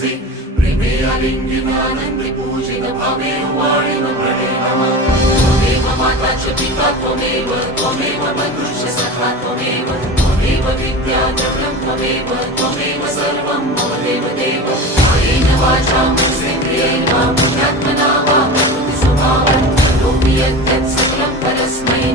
तुझे प्रेमे आलिंगिनानंदी पूजित भावे वाळीव प्रणय नमः त्वमेव माताच पिता त्वमेव त्वमेव बन्धुश्च सखा त्वमेव त्वमेव विद्या द्रव्यं त्वमेव त्वमेव सर्वं मम देवदेव कायेन वाचा मनसेन्द्रियेण बुद्ध्यात्मना वा प्रकृति स्वभावं करोमि यत् सकलं परस्मै